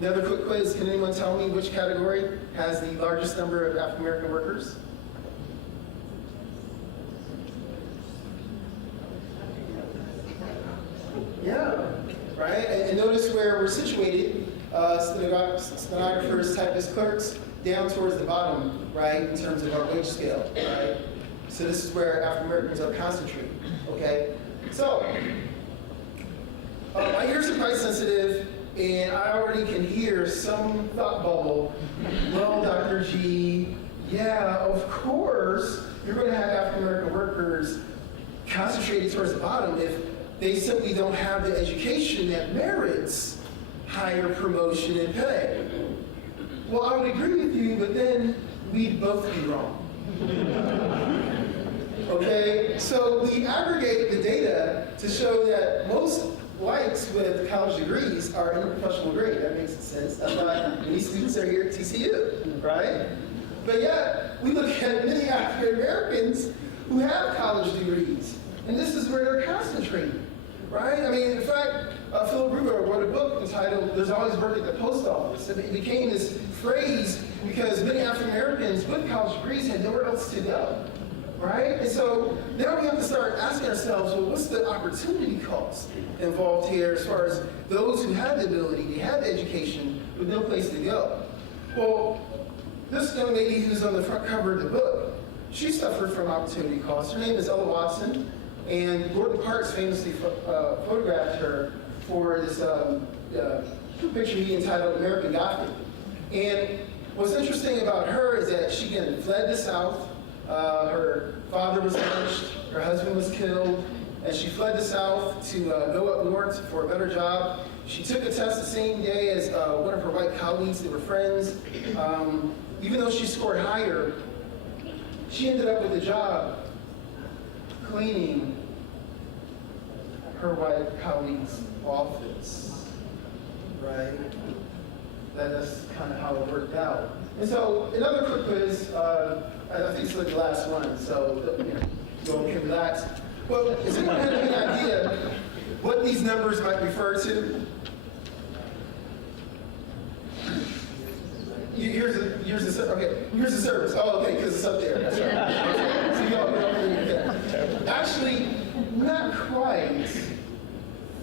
Another quick quiz, can anyone tell me which category has the largest number of African American workers? Yeah, right? And notice where we're situated, stenographers, typists, clerks, down towards the bottom, right, in terms of our wage scale, right? So this is where African Americans are concentrated, okay? So, my ears are quite sensitive, and I already can hear some thought bubble. Well, Dr. G, yeah, of course, you're going to have African American workers concentrated towards the bottom if they simply don't have the education that merits higher promotion and pay. Well, I would agree with you, but then we'd both be wrong. Okay, so we aggregate the data to show that most whites with college degrees are in a professional grade. That makes sense. That's why many students are here at TCU, right? But yet, we look at many African Americans who have college degrees, and this is where they're concentrated, right? I mean, in fact, Philip Ruger wrote a book entitled "There's Always Work at the Post Office." And it became this phrase because many African Americans with college degrees had nowhere else to go, right? And so now we have to start asking ourselves, well, what's the opportunity cost involved here as far as those who have the ability, they have the education, with no place to go? Well, this young lady who's on the front cover of the book, she suffered from opportunity cost. Her name is Ella Watson, and Gordon Parks famously photographed her for this picture he entitled American Gothic. And what's interesting about her is that she again fled the South. Her father was lynched, her husband was killed, and she fled the South to go up north for a better job. She took a test the same day as one of her white colleagues. They were friends. Even though she scored higher, she ended up with a job cleaning her white colleague's office, right? That's kind of how it worked out. And so, another quick quiz, I think it's like the last one, so you can relax. Well, does anyone have any idea what these numbers might refer to? Here's the service. Oh, okay, because it's up there. That's right. So y'all really get. Actually, not quite.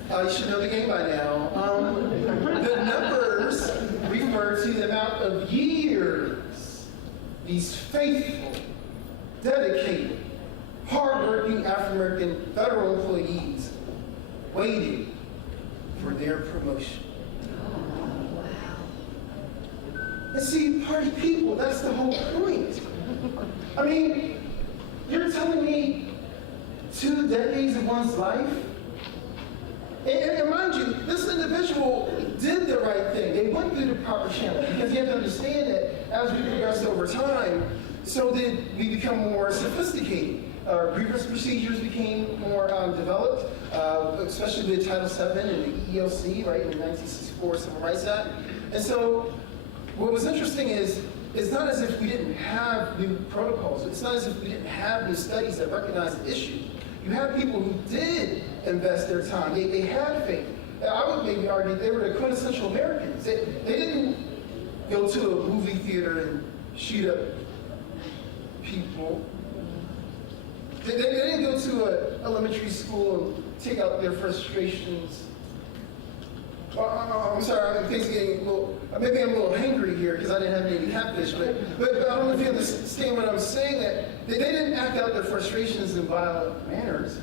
You should know the game by now. The numbers refer to the amount of years these faithful, dedicated, hardworking African-American federal employees waited for their promotion. And see, party people, that's the whole point. I mean, you're telling me 2 decades of one's life? And mind you, this individual did the right thing. They went through the proper channel because you have to understand that as we progressed over time, so did we become more sophisticated. Our grievance procedures became more developed, especially with Title VII and the EEOC, right, in the 1964 Civil Rights Act. And so what was interesting is, it's not as if we didn't have new protocols. It's not as if we didn't have new studies that recognize the issue. You have people who did invest their time. They had faith. I would maybe argue they were the quintessential Americans. They didn't go to a movie theater and shoot up people. They didn't go to an elementary school and take out their frustrations. I'm sorry, things are getting a little, maybe I'm a little hangry here because I didn't have any catfish, but I don't know if you understand what I'm saying, that they didn't act out their frustrations in violent manners.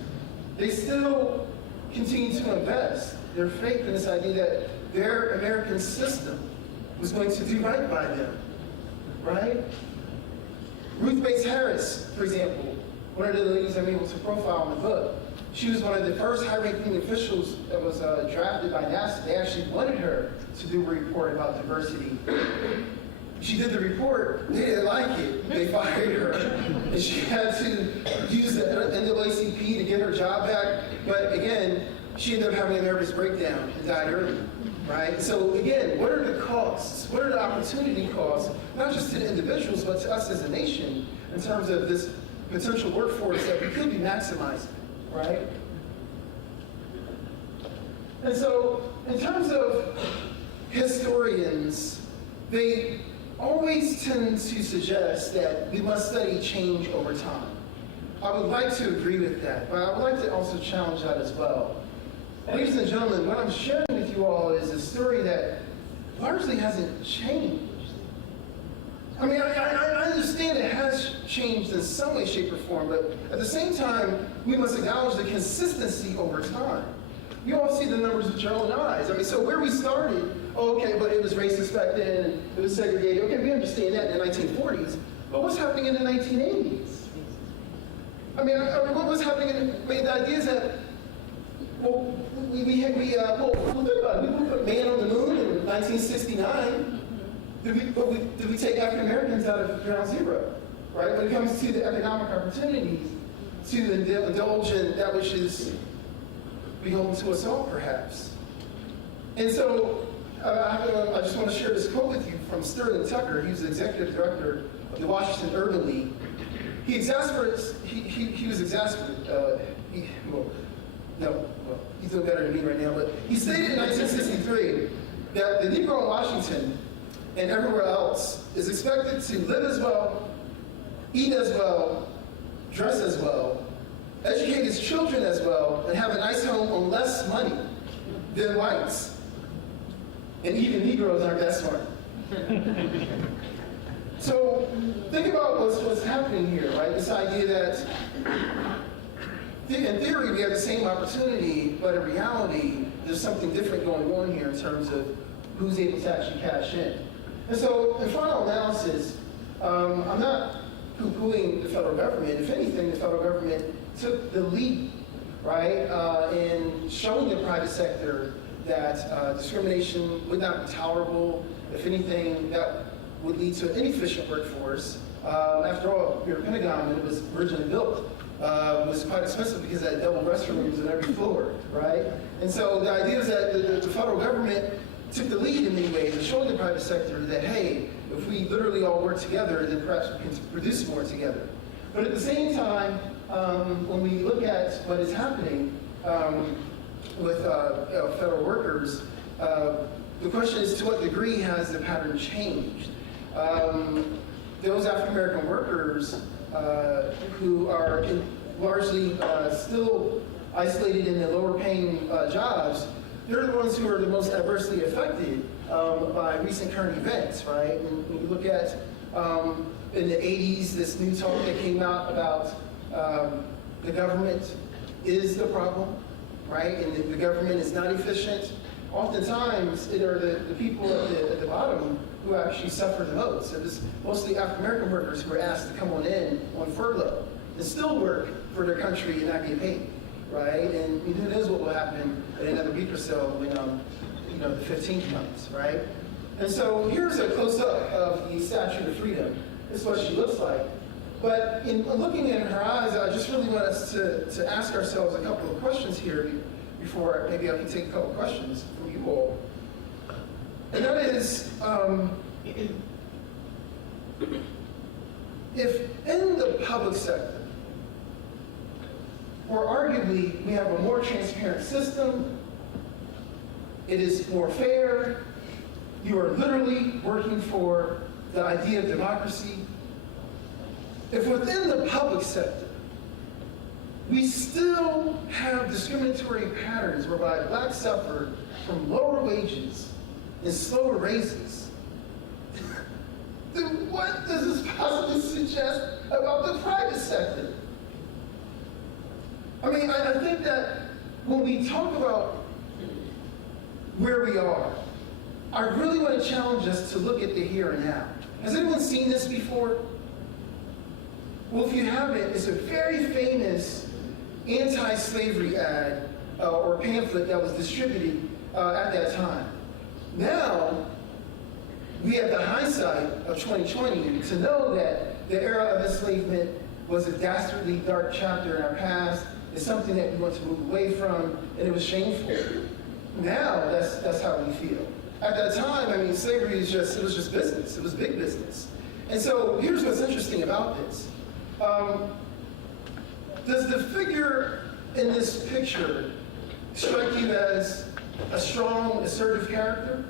They still continue to invest their faith in this idea that their American system was going to do right by them, right? Ruth Bates Harris, for example, one of the ladies I'm able to profile in the book, she was one of the first high-ranking officials that was drafted by NASA. They actually wanted her to do a report about diversity. She did the report, they didn't like it, they fired her. And she had to use the NAACP to get her job back. But again, she ended up having a nervous breakdown and died early, right? So again, what are the costs? What are the opportunity costs, not just to the individuals, but to us as a nation in terms of this potential workforce that we could be maximizing? Right? And so, in terms of historians, they always tend to suggest that we must study change over time. I would like to agree with that, but I would like to also challenge that as well. Ladies and gentlemen, what I'm sharing with you all is a story that largely hasn't changed. I mean, I understand it has changed in some way, shape, or form, but at the same time, we must acknowledge the consistency over time. You all see the numbers with your own eyes. I mean, so where we started, oh, okay, but it was racist back then, and it was segregated. Okay, we understand that in the 1940s, but what's happening in the 1980s? I mean, what was happening the idea is that, well, think about it. We put man on the moon in 1969. Did we take African Americans out of ground zero, right? When it comes to the economic opportunities to indulge in that which is beholden to us all, perhaps. And so I just want to share this quote with you from Sterling Tucker. He was the executive director of the Washington Urban League. He was exasperated. He's doing better than me right now, but he stated in 1963 that the Negro in Washington and everywhere else is expected to live as well, eat as well, dress as well, educate his children as well, and have a nice home on less money than whites. And even Negroes aren't that smart. So think about what's happening here, right? This idea that in theory we have the same opportunity, but in reality there's something different going on here in terms of who's able to actually cash in. And so in final analysis, I'm not poo-pooing the federal government. If anything, the federal government took the lead, right, in showing the private sector that discrimination would not be tolerable. If anything, that would lead to an inefficient workforce. After all, your Pentagon, when it was originally built, was quite expensive because it had double restrooms on every floor, right? And so the idea is that the federal government took the lead in many ways in showing the private sector that, hey, if we literally all work together, then perhaps we can produce more together. But at the same time, when we look at what is happening with federal workers, the question is, to what degree has the pattern changed? Those African-American workers who are largely still isolated in the lower paying jobs, they're the ones who are the most adversely affected by recent current events, right? When you look at, in the 80s, this new talk that came out about the government is the problem, right? And the government is not efficient. Oftentimes, it are the people at the bottom who actually suffer the most. So it's mostly African-American workers who are asked to come on in on furlough and still work for their country and not get paid, right? And who knows what will happen in another week or so when the 15th comes, right? And so here's a close-up of the Statue of Freedom. This is what she looks like. But in looking in her eyes, I just really want us to ask ourselves a couple of questions here before maybe I can take a couple of questions from you all. And that is, if in the public sector, or arguably we have a more transparent system, it is more fair, you are literally working for the idea of democracy. If within the public sector, we still have discriminatory patterns whereby blacks suffer from lower wages and slower raises, then what does this possibly suggest about the private sector? I mean, I think that when we talk about where we are, I really want to challenge us to look at the here and now. Has anyone seen this before? Well, if you haven't, it's a very famous anti-slavery ad or pamphlet that was distributed at that time. Now, we have the hindsight of 2020 to know that the era of enslavement was a dastardly dark chapter in our past. It's something that we want to move away from, and it was shameful. Now, that's how we feel. At that time, I mean, slavery was just business. It was big business. And so here's what's interesting about this. Does the figure in this picture strike you as a strong, assertive character?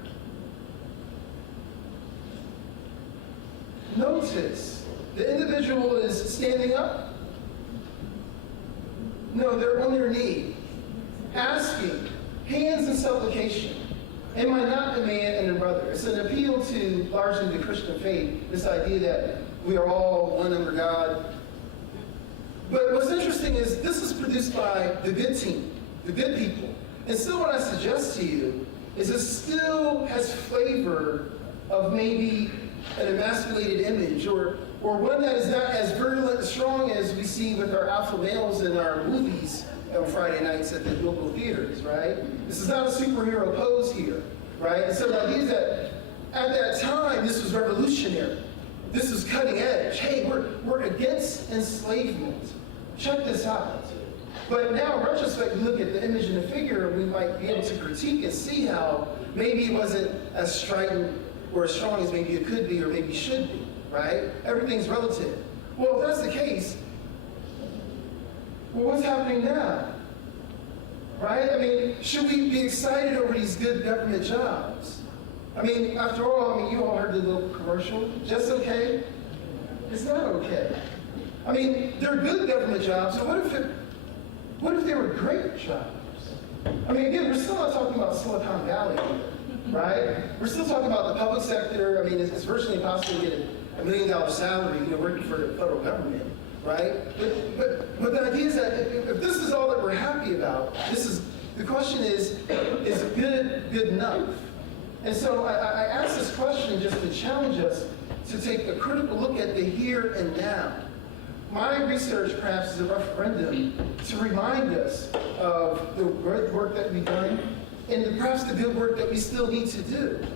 notice, the individual is standing up. No, they're on their knee, asking, hands in supplication. Am I not a man and a brother? It's an appeal to largely the Christian faith, this idea that we are all one under God. But what's interesting is this is produced by the good team, the good people. And still what I suggest to you is it still has flavor of maybe an emasculated image or one that is not as virulent and strong as we see with our alpha males in our movies on Friday nights at the local theaters, right? This is not a superhero pose here, right? And so the idea is that at that time, this was revolutionary. This was cutting edge. Hey, we're against enslavement. Check this out. But now, in retrospect, we look at the image and the figure, and we might be able to critique and see how maybe it wasn't as strident or as strong as maybe it could be or maybe should be, right? Everything's relative. Well, if that's the case, well, what's happening now? Right? I mean, should we be excited over these good government jobs? I mean, after all, you all heard the little commercial, just okay? It's not okay. I mean, they're good government jobs, so what if they were great jobs? I mean, again, we're still not talking about Silicon Valley, right? We're still talking about the public sector. I mean, it's virtually impossible to get $1 million salary, working for the federal government, right? But the idea is that if this is all that we're happy about, the question is good enough? And so I ask this question just to challenge us to take a critical look at the here and now. My research perhaps is a referendum to remind us of the great work that we've done and perhaps the good work that we still need to do,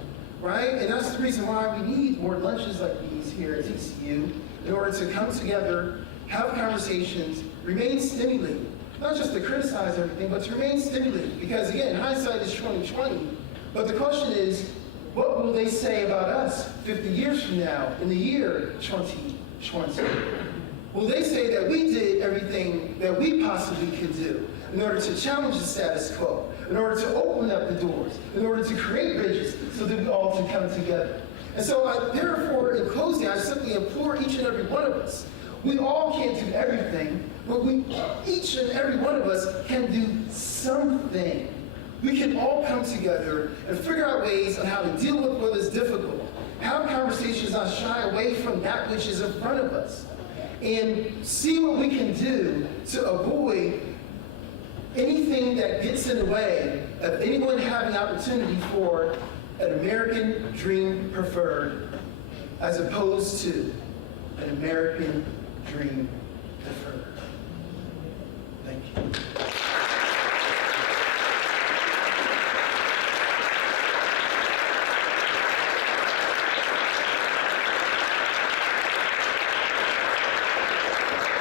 right? And that's the reason why we need more lunches like these here at TCU in order to come together, have conversations, remain stimulated. Not just to criticize everything, but to remain stimulated. Because again, hindsight is 20/20. But the question is, what will they say about us 50 years from now in the year 2020? Will they say that we did everything that we possibly could do in order to challenge the status quo, in order to open up the doors, in order to create bridges so that we all can come together? And so therefore, in closing, I simply implore each and every one of us, we all can't do everything, but each and every one of us can do something. We can all come together and figure out ways on how to deal with what is difficult, have conversations, not shy away from that which is in front of us, and see what we can do to avoid anything that gets in the way of anyone having opportunity for an American dream preferred as opposed to an American dream deferred.